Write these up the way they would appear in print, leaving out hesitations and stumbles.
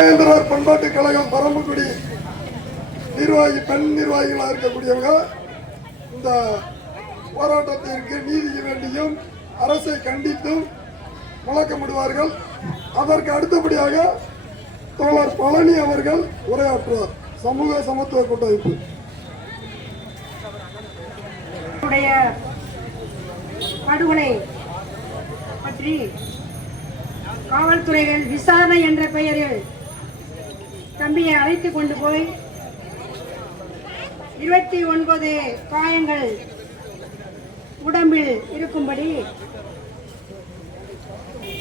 பண்பாட்டு கழகம் பரம்புக்குடி நிர்வாகி பெண் நிர்வாகிகளாக இருக்கக்கூடியவங்க இந்த போராட்டத்திற்கு நீதிக்கு வேண்டியும் அரசை கண்டித்தும் முழக்கமிடுவார்கள். அதற்கு அடுத்தபடியாக தோழர் பழனி அவர்கள் உரையாற்றுவார். சமூக சமத்துவ கூட்டமைப்பு படுகொலை பற்றி காவல்துறைகள் விசாரணை என்ற பெயரில் தம்பியை அழைத்து கொண்டு போய் 29 காயங்கள் உடம்பில் இருக்கும்படி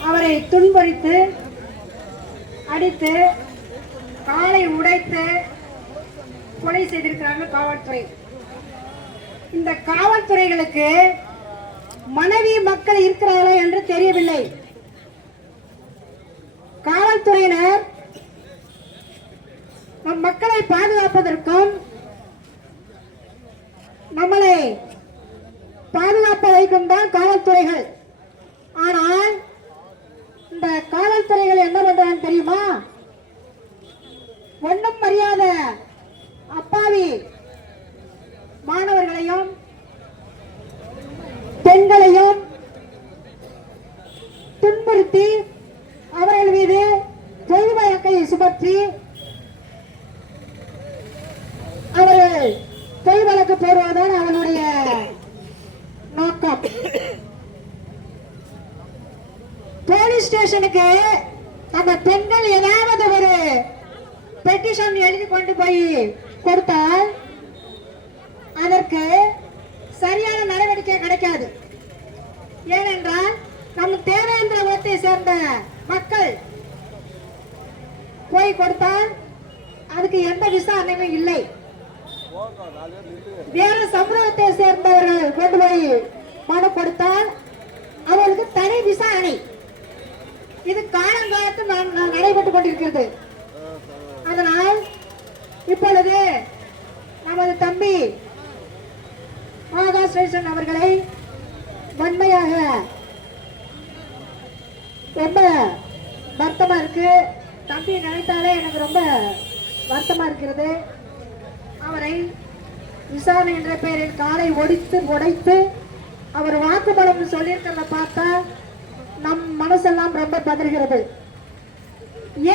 அவரை துன்புறுத்தி அடித்து காலை உடைத்து கொலை செய்திருக்கிறார்கள் காவல்துறை. இந்த காவல்துறைகளுக்கு மனைவி மக்கள் இருக்கிறார்களா என்று தெரியவில்லை. காவல்துறையினர் நம் மக்களை பாதுகாப்பதற்கும் நம்மளை பாதுகாப்பதற்கும் தான் காவல்துறைகள். ஆனால் இந்த காவல்துறைகள் என்ன பண்றாங்க தெரியுமா? ஒன்றும் அறியாத அப்பாவி மாணவர்களையும் பெண்களையும் துன்புறுத்தி அவர்கள் மீது பொய் வழக்கை சுமற்றி அவர்கள் பொய் வழக்கு போடுவதுதான் அவர்களுடைய நோக்கம். போலீஸ் ஸ்டேஷனுக்கு நம்ம பெண்கள் ஏதாவது ஒரு பெட்டிஷன் எழுதி கொண்டு போய் கொடுத்தால் அதற்கு சரியான நடவடிக்கை கிடைக்காது. ஏனென்றால் நம் தேவேந்திரகுலத்தை சேர்ந்த மக்கள் போய் கொடுத்தால் அதுக்கு எந்த விசாரணையும் இல்லை. வேறு சமூகத்தை சேர்ந்தவர்கள் கொண்டு போய் மனு கொடுத்தால் அவர்களுக்கு தனி விசாரணை. இது காலங்காலத்து நடைபெற்றுக் கொண்டிருக்கிறது. அதனால் இப்பொழுது நமது தம்பி ஆகாஷ் அவர்களை வன்மையாக ரொம்ப வருத்தமா இருக்கு. தம்பி நினைத்தாலே எனக்கு ரொம்ப வருத்தமா இருக்கிறது. அவரை விசாரணை என்ற பெயரில் காலை உடைத்து அவர் வாக்குமூலம் சொல்லியிருக்கிறத பார்த்தா நம் மனசெல்லாம் ரொம்ப பதறுகிறது.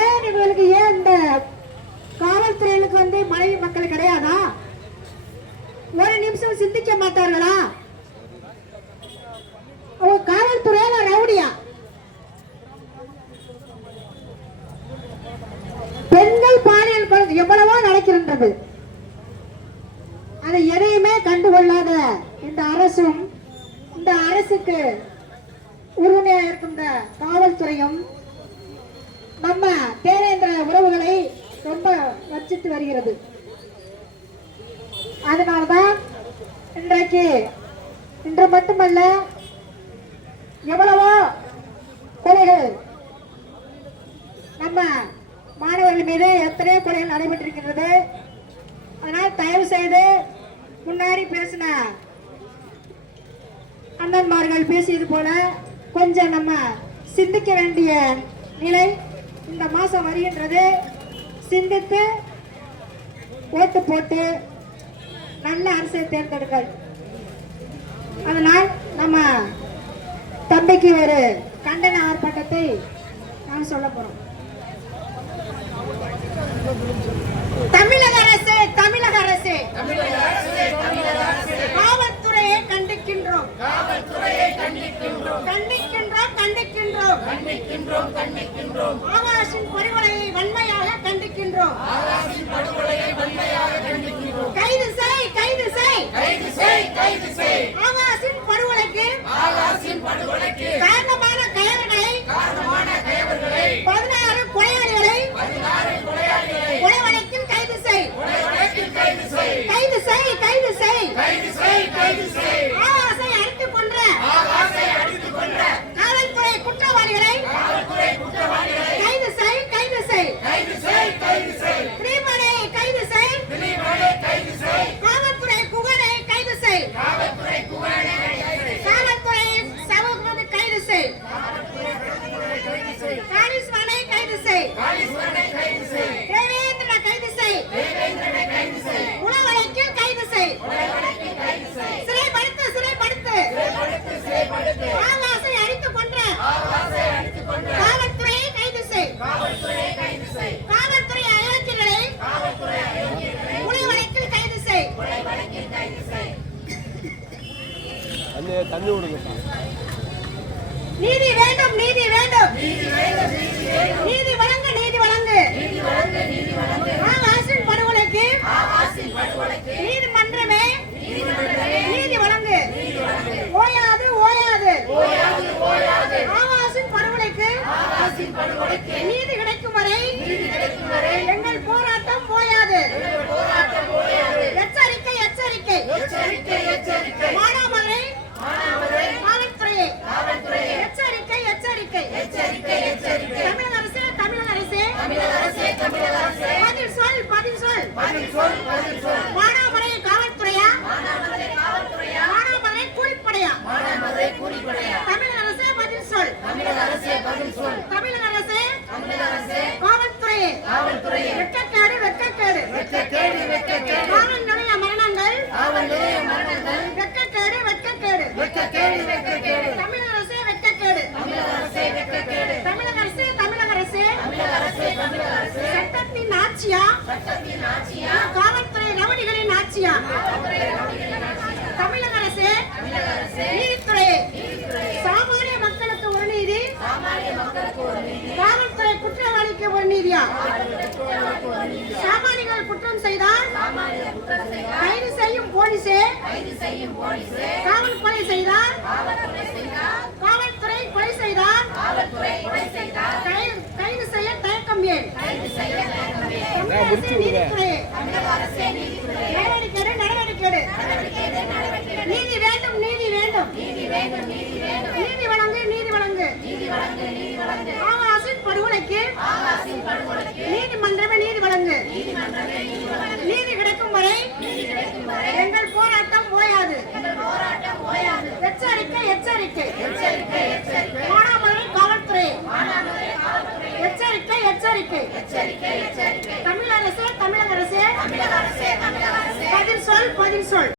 ஏன் இவர்களுக்கு இந்த காவல்துறைகளுக்கு மனைவி மக்கள் கிடையாதா? ஒரு நிமிஷம் சிந்திக்க மாட்டார்களா? அவங்க காவல்துறையில ரவுடியா? பெண்கள் பாலியல் எவ்வளவோ நடக்கின்றது. அதை எதையுமே கண்டுகொள்ளாத இந்த அரசும் இந்த அரசுக்கு உறுதுணையா இருக்கும் காவல்துறையும் நம்ம தேவேந்திர உறவுகளை ரொம்ப வச்சித்து வருகிறது. அதனால்தான் இன்று மட்டுமல்ல எவ்வளவோ கொலைகள் நம்ம மாணவர்கள் மீது எத்தனையோ கொலைகள் நடைபெற்றிருக்கிறது. அதனால் தயவு செய்து முன்னாடி பேசின அண்ணன்மார்கள் பேசியது போல கொஞ்சம் நம்ம சிந்திக்க வேண்டிய நிலை இந்த மாசம் வருகின்றது. சிந்தித்து ஓட்டு போட்டு நல்ல அரசை தேர்ந்தெடுங்கள். அதனால் நம்ம தம்பிக்கு ஒரு கண்டன ஆர்ப்பாட்டத்தை நான் சொல்ல போறோம். தமிழக அரசு காவல்துறையை கண்டிக்கின்றோம். ஆகாஷின் படுகொலையை வன்மையாக கண்டிக்கின்றோம். கைது செய். ஆகாஷின் படுகொலைக்கு காரணமான கயவர்களை 16 கொலையாளிகளை கொலை வழக்கில் கைது செய். ஆகாஷை அடித்துக் கொன்ற காவல்துறை குற்றவாளிகளை கைது செய். திலீபனை கைது செய். காவல்துறை குகனை கைது செய். காவல்துறை சமூகம் கைது செய். நீதி வேண்டும், நீதி வேண்டும், நீதி வழங்கு, நீதி வழங்கு. ஆகாசின் படுகொலைக்கு நீதிமன்றமே நீதி வழங்கு. ஓயாது, ஓயாது. ஆகாசின் படுகொலைக்கு நீதி கிடைக்கும் வரை எங்கள் போராட்டம் ஓயாது. எச்சரிக்கை, எச்சரிக்கை. மானாமதுரை காவல்துறையே எச்சரிக்கை, எச்சரிக்கை. தமிழக அரசே, தமிழக அரசே, பதில் சொல், பதில் சொல். மானாமதுரை காவல்துறையா, மானாமதுரை கூலிப்படையா? தமிழக அரசே பதில் சொல். தமிழக அரசே காவல்துறையே வெட்கக்கேடு, வெட்கக்கேடு. காவல் நிலைய மரணங்கள் வெட்கக்கேடு, வெட்கக்கேடு. தமிழக அரசே வெட்கக்கேடு. தமிழக அரசே, தமிழக அரசே, சட்டத்தின் ஆட்சியா, காவல்துறை ரவுடிகளின் ஆட்சியா? தமிழக அரசே நீதித்துறையே சாமானிய மக்களுக்கு ஒரு நீதி, காவல்துறை குற்றவாளிக்கு ஒரு நீதியா? சாமானியர்கள் குற்றம் செய்தால் கைது செய்யும் போலீசே, காவல் கொலை செய்தால் காவல்துறை கொலை செய்தால் கைது செய்ய தயக்கம் ஏன்? தமிழக அரசே நீதித்துறையே நடவடிக்கை, நடவடிக்கை. நீதி வேண்டும், நீதி வேண்டும், நீதி வழங்கு, நீதி வழங்கு. ஆகாசின் படுகொலைக்கு நீதிமன்றமே நீதி வழங்கு. நீதி கிடைக்கும் வரை எங்கள் போராட்டம் ஓயாது. எச்சரிக்கை, எச்சரிக்கை. மானாமதுரை காவல்துறை எச்சரிக்கை, எச்சரிக்கை. தமிழக அரசே, தமிழக அரசே, பதில் சொல், பதில் சொல்.